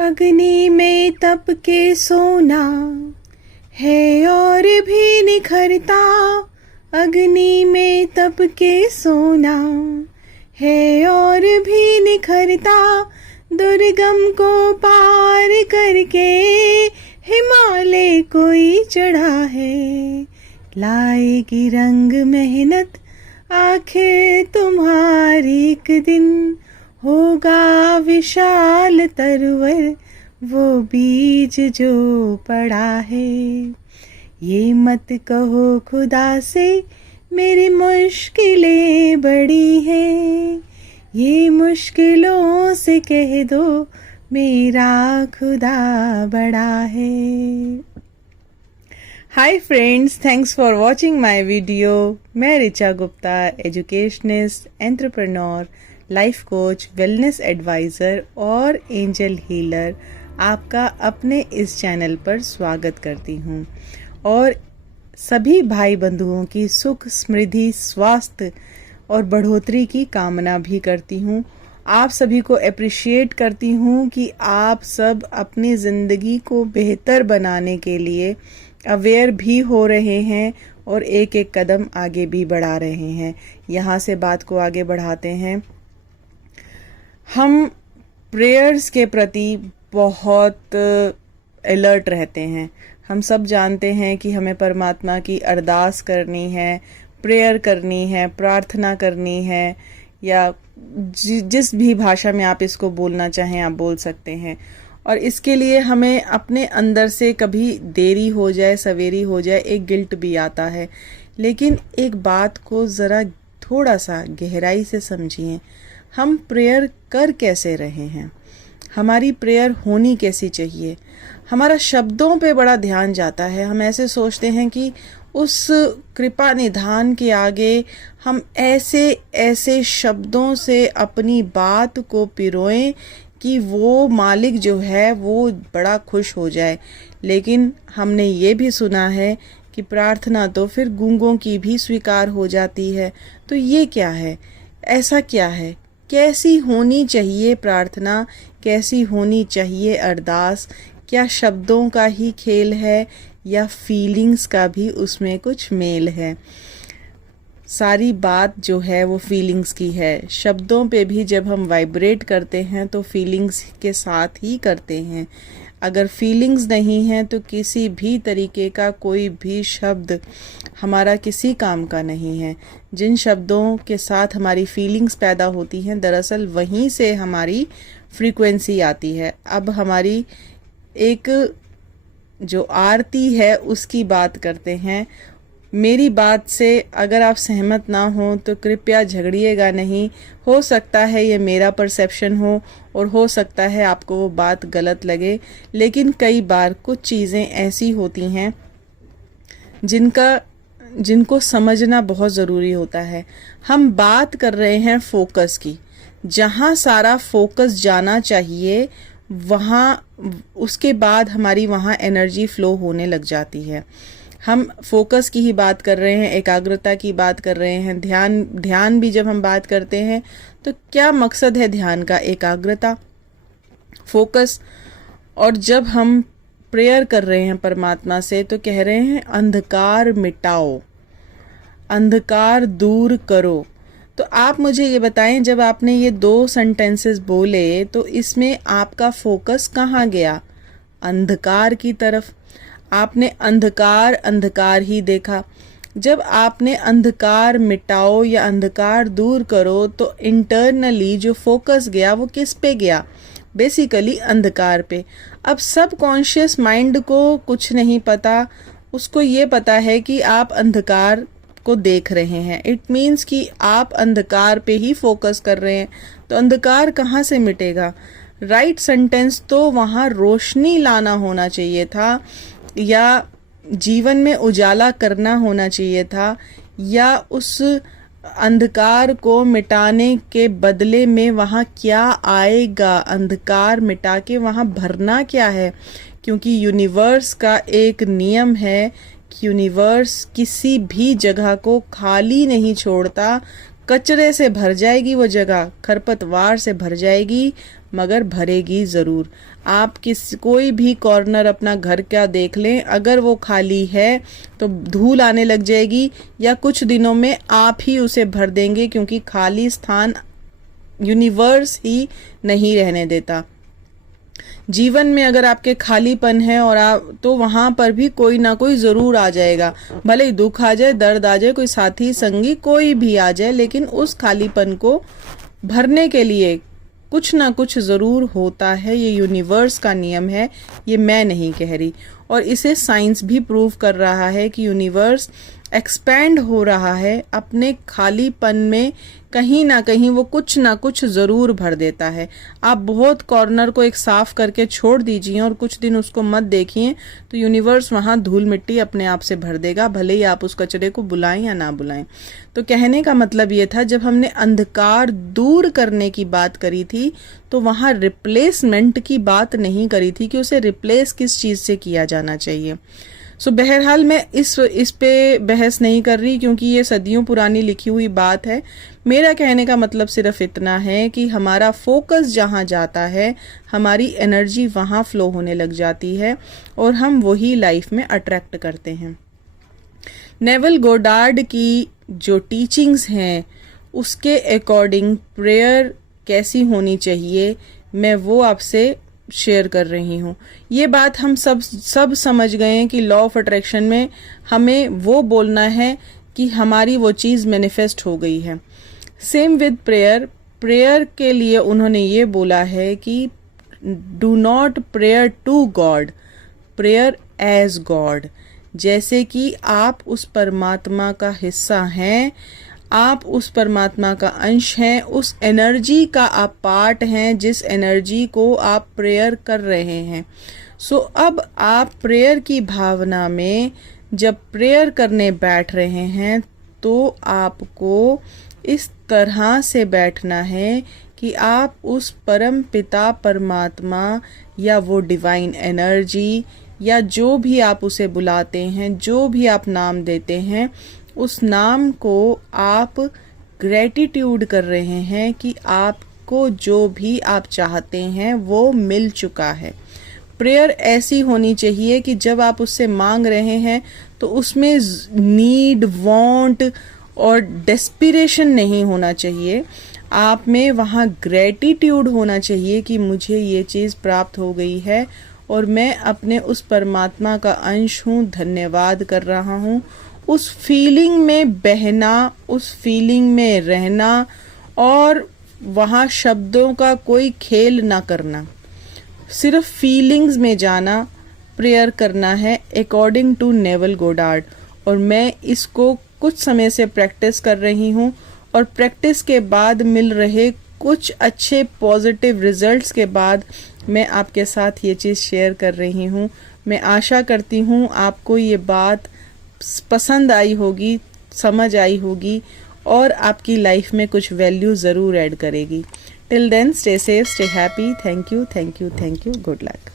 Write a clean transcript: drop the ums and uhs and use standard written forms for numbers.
अग्नि में तप के सोना है और भी निखरता। अग्नि में तप के सोना है और भी निखरता। दुर्गम को पार करके हिमालय कोई चढ़ा है। लाएगी रंग मेहनत आखिर तुम्हारी एक दिन। होगा विशाल तरवर वो बीज जो पड़ा है। ये मत कहो खुदा से मेरी मुश्किलें बड़ी हैं। ये मुश्किलों से कह दो मेरा खुदा बड़ा है। Hi friends, thanks for watching my video. मैं Richa Gupta, educationist, entrepreneur, life coach, wellness advisor और एंजल हीलर आपका अपने इस चैनल पर स्वागत करती हूँ और सभी भाई बंधुओं की सुख, समृद्धि, स्वास्थ्य और बढ़ोतरी की कामना भी करती हूँ। आप सभी को अप्रिशिएट करती हूँ कि आप सब अपनी ज़िंदगी को बेहतर बनाने के लिए अवेयर भी हो रहे हैं और एक एक कदम आगे भी बढ़ा रहे हैं। यहाँ से बात को आगे बढ़ाते हैं। हम प्रेयर्स के प्रति बहुत अलर्ट रहते हैं। हम सब जानते हैं कि हमें परमात्मा की अरदास करनी है, प्रेयर करनी है, प्रार्थना करनी है, या जिस भी भाषा में आप इसको बोलना चाहें आप बोल सकते हैं। और इसके लिए हमें अपने अंदर से कभी देरी हो जाए, सवेरी हो जाए, एक गिल्ट भी आता है। लेकिन एक बात को ज़रा थोड़ा सा गहराई से समझिए, हम प्रेयर कर कैसे रहे हैं, हमारी प्रेयर होनी कैसी चाहिए। हमारा शब्दों पे बड़ा ध्यान जाता है। हम ऐसे सोचते हैं कि उस कृपा निधान के आगे हम ऐसे ऐसे शब्दों से अपनी बात को पिरोएं कि वो मालिक जो है वो बड़ा खुश हो जाए। लेकिन हमने ये भी सुना है कि प्रार्थना तो फिर गूंगों की भी स्वीकार हो जाती है। तो ये क्या है? ऐसा क्या है? कैसी होनी चाहिए प्रार्थना? कैसी होनी चाहिए अरदास? क्या शब्दों का ही खेल है या फीलिंग्स का भी उसमें कुछ मेल है? सारी बात जो है वो फीलिंग्स की है। शब्दों पे भी जब हम वाइब्रेट करते हैं तो फीलिंग्स के साथ ही करते हैं। अगर फीलिंग्स नहीं हैं तो किसी भी तरीके का कोई भी शब्द हमारा किसी काम का नहीं है। जिन शब्दों के साथ हमारी फीलिंग्स पैदा होती हैं, दरअसल वहीं से हमारी फ्रीक्वेंसी आती है। अब हमारी एक जो आरती है उसकी बात करते हैं। मेरी बात से अगर आप सहमत ना हो तो कृपया झगड़िएगा नहीं। हो सकता है ये मेरा परसेप्शन हो और हो सकता है आपको वो बात गलत लगे। लेकिन कई बार कुछ चीज़ें ऐसी होती हैं जिनको समझना बहुत ज़रूरी होता है। हम बात कर रहे हैं फोकस की। जहाँ सारा फोकस जाना चाहिए वहाँ उसके बाद हमारी वहाँ एनर्जी फ्लो होने लग जाती है। हम फोकस की ही बात कर रहे हैं, एकाग्रता की बात कर रहे हैं, ध्यान भी जब हम बात करते हैं तो क्या मकसद है ध्यान का? एकाग्रता, फोकस। और जब हम प्रेयर कर रहे हैं परमात्मा से तो कह रहे हैं अंधकार मिटाओ, अंधकार दूर करो। तो आप मुझे ये बताएं, जब आपने ये 2 सेंटेंसेस बोले तो इसमें आपका फोकस कहाँ गया? अंधकार की तरफ। आपने अंधकार अंधकार ही देखा। जब आपने अंधकार मिटाओ या अंधकार दूर करो तो इंटरनली जो फोकस गया वो किस पे गया? बेसिकली अंधकार पे। अब सब कॉन्शियस माइंड को कुछ नहीं पता, उसको ये पता है कि आप अंधकार को देख रहे हैं। इट मीन्स कि आप अंधकार पे ही फोकस कर रहे हैं। तो अंधकार कहाँ से मिटेगा? राइट सेंटेंस तो वहाँ रोशनी लाना होना चाहिए था, या जीवन में उजाला करना होना चाहिए था, या उस अंधकार को मिटाने के बदले में वहाँ क्या आएगा? अंधकार मिटा के वहाँ भरना क्या है? क्योंकि यूनिवर्स का एक नियम है कि यूनिवर्स किसी भी जगह को खाली नहीं छोड़ता, कचरे से भर जाएगी वो जगह, खरपतवार से भर जाएगी, मगर भरेगी ज़रूर। आप कोई भी कॉर्नर अपना घर का देख लें, अगर वो खाली है तो धूल आने लग जाएगी, या कुछ दिनों में आप ही उसे भर देंगे, क्योंकि खाली स्थान यूनिवर्स ही नहीं रहने देता। जीवन में अगर आपके खालीपन है और आप, तो वहां पर भी कोई ना कोई जरूर आ जाएगा, भले ही दुख आ जाए, दर्द आ जाए, कोई साथी संगी कोई भी आ जाए, लेकिन उस खालीपन को भरने के लिए कुछ ना कुछ जरूर होता है। ये यूनिवर्स का नियम है, ये मैं नहीं कह रही। और इसे साइंस भी प्रूव कर रहा है कि यूनिवर्स एक्सपैंड हो रहा है, अपने खालीपन में कहीं ना कहीं वो कुछ ना कुछ जरूर भर देता है। आप बहुत कॉर्नर को एक साफ करके छोड़ दीजिए और कुछ दिन उसको मत देखिए, तो यूनिवर्स वहां धूल मिट्टी अपने आप से भर देगा, भले ही आप उस कचरे को बुलाएं या ना बुलाएं। तो कहने का मतलब ये था, जब हमने अंधकार दूर करने की बात करी थी तो वहां रिप्लेसमेंट की बात नहीं करी थी कि उसे रिप्लेस किस चीज से किया जाना चाहिए। सो बहरहाल मैं इस पे बहस नहीं कर रही, क्योंकि ये सदियों पुरानी लिखी हुई बात है। मेरा कहने का मतलब सिर्फ इतना है कि हमारा फोकस जहाँ जाता है, हमारी एनर्जी वहाँ फ्लो होने लग जाती है और हम वही लाइफ में अट्रैक्ट करते हैं। नेवल गोडार्ड की जो टीचिंग्स हैं उसके अकॉर्डिंग प्रेयर कैसी होनी चाहिए, मैं वो आपसे शेयर कर रही हूँ। ये बात हम सब समझ गए हैं कि लॉ ऑफ अट्रैक्शन में हमें वो बोलना है कि हमारी वो चीज़ मैनिफेस्ट हो गई है। सेम विद प्रेयर के लिए उन्होंने ये बोला है कि do not prayer to God, prayer as God. जैसे कि आप उस परमात्मा का हिस्सा हैं, आप उस परमात्मा का अंश हैं, उस एनर्जी का आप पार्ट हैं जिस एनर्जी को आप प्रेयर कर रहे हैं। सो अब आप प्रेयर की भावना में जब प्रेयर करने बैठ रहे हैं तो आपको इस तरह से बैठना है कि आप उस परम पिता परमात्मा या वो डिवाइन एनर्जी या जो भी आप उसे बुलाते हैं, जो भी आप नाम देते हैं, उस नाम को आप ग्रेटिट्यूड कर रहे हैं कि आपको जो भी आप चाहते हैं वो मिल चुका है। प्रेयर ऐसी होनी चाहिए कि जब आप उससे मांग रहे हैं तो उसमें नीड, वांट और डेस्पिरेशन नहीं होना चाहिए। आप में वहाँ ग्रेटिट्यूड होना चाहिए कि मुझे ये चीज़ प्राप्त हो गई है और मैं अपने उस परमात्मा का अंश हूँ, धन्यवाद कर रहा हूँ। उस फीलिंग में बहना, उस फीलिंग में रहना और वहाँ शब्दों का कोई खेल ना करना, सिर्फ फीलिंग्स में जाना, प्रेयर करना है अकॉर्डिंग टू नेवल गोडार्ड। और मैं इसको कुछ समय से प्रैक्टिस कर रही हूँ और प्रैक्टिस के बाद मिल रहे कुछ अच्छे पॉजिटिव रिजल्ट्स के बाद मैं आपके साथ ये चीज़ शेयर कर रही हूँ। मैं आशा करती हूँ आपको ये बात पसंद आई होगी, समझ आई होगी और आपकी लाइफ में कुछ वैल्यू ज़रूर ऐड करेगी। Till then, stay safe, stay happy. Thank you, thank you, thank you. Good luck.